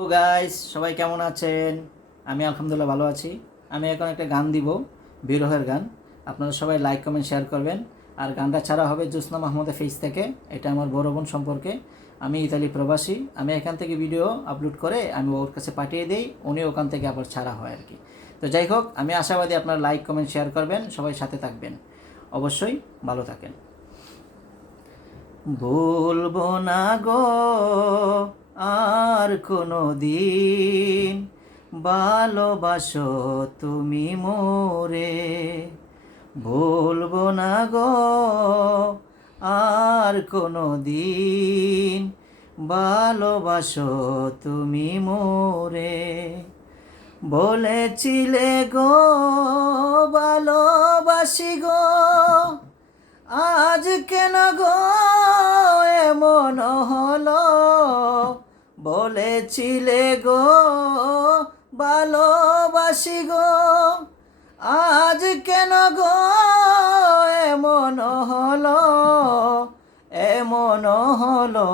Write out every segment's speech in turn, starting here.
তো গাইস, সবাই কেমন আছেন? আমি আলহামদুলিল্লাহ ভালো আছি। আমি এখন একটা গান দিব, বিরহের গান। আপনারা সবাই লাইক কমেন্ট শেয়ার করবেন। আর গানটা ছাড়া হবে জ্যোৎস্না মাহমুদের ফেস থেকে। এটা আমার বড় বোন সম্পর্কে। আমি ইতালি প্রবাসী। আমি এখান থেকে ভিডিও আপলোড করে আমি ওর কাছে পাঠিয়ে দিই, উনি ওখান থেকে আবার ছাড়া হয় আর কি। তো যাই হোক, আমি আশাবাদী আপনারা লাইক কমেন্ট শেয়ার করবেন, সবাই সাথে থাকবেন। অবশ্যই ভালো থাকেন। বলবো না গো আর কোনো দিন, ভালোবাসো তুমি মোরে। বলবো না গো আর কোনো দিন, ভালোবাসো তুমি মোরে। বলেছিলে গো ভালোবাসি গো, আজ কেন গো এমন হলো? বলেছিলে গো ভালোবাসি গো, আজ কেন গো এমন হলো? এমন হলো,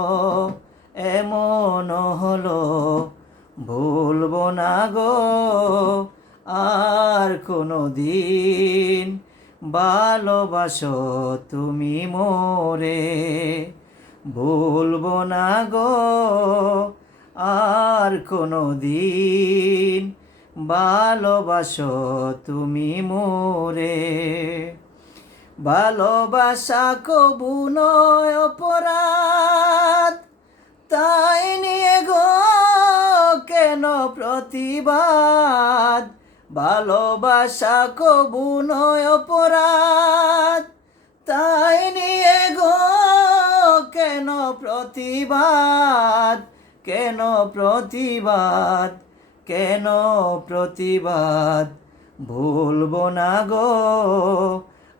এমন হলো। ভুলবো না গো আর কোনো দিন, ভালোবাসো তুমি মোরে। ভুলবো না গো আর কোনো দিন, ভালোবাসো তুমি মোরে। ভালোবাসা কবু নয় অপরাধ, তাই নিয়ে গো কেন প্রতিবাদ? ভালোবাসা কবু নয় অপরাধ, তাই নিয়ে গো কেন প্রতিবাদ? কেন প্রতিবাদ? কেন প্রতিবাদ? ভুলবো না গো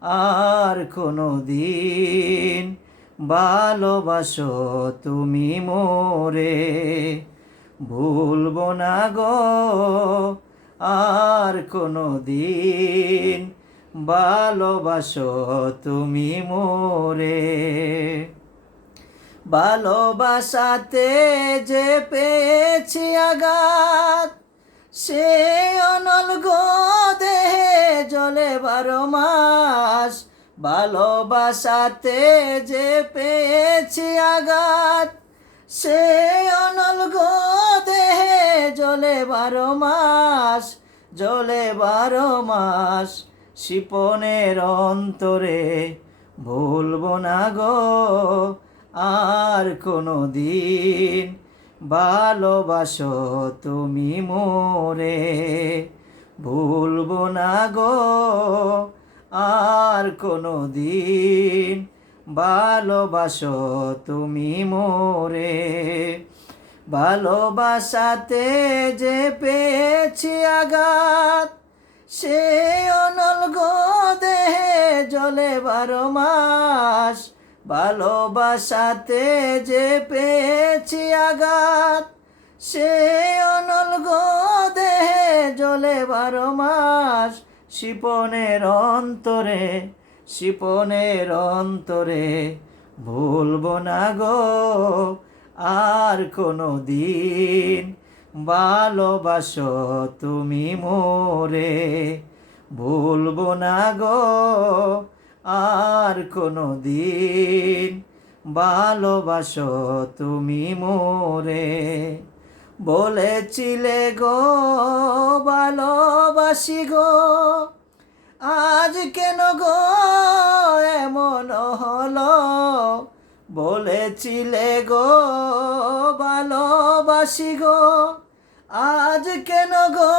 আর কোনো দিন, ভালোবাসো তুমি মোরে। ভুলবো না গো আর কোনো দিন, ভালোবাসো তুমি মোরে। ভালোবাসাতে যে পেয়েছি আঘাত, সে অনল দেহে জ্বলে 12 মাস। ভালোবাসাতে যে পেয়েছি আঘাত, সে অনল দেহে জ্বলে 12 মাস। জ্বলে 12 মাস শিপনের অন্তরে। ভুলবো না গো আর কোনো দিন, ভালোবাসো তুমি মোরে। ভুলবো না গো আর কোনো দিন, ভালোবাসো তুমি মোরে। ভালোবাসাতে যে পেয়েছি আঘাত, সে অনল দেহে জ্বলে 12 মাস। ভালোবাসাতে যে পেয়েছি আঘাত, সে অনল দেহে জ্বলে 12 মাস। শিপনের অন্তরে, শিপনের অন্তরে। ভুলবো না গো আর কোনো দিন, ভালোবাসো তুমি মোরে। ভুলবো না গো আর কোনো দিন, ভালোবাসো তুমি মোরে। বলেছিলে গো ভালোবাসি গো, আজ কেন গো এমন হলো? বলেছিলে গো ভালোবাসি গো, আজ কেন গো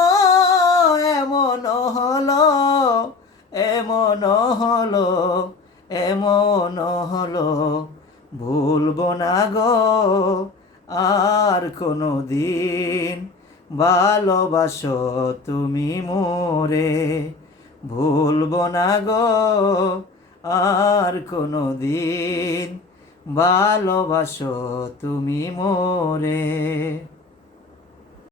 এমন হলো? এমন হলো, এমন হলো। ভুলবো না গো আর কোনো দিন, ভালোবাসো তুমি মোরে। ভুলবো না গো আর কোনো দিন, ভালোবাসো তুমি মোরে।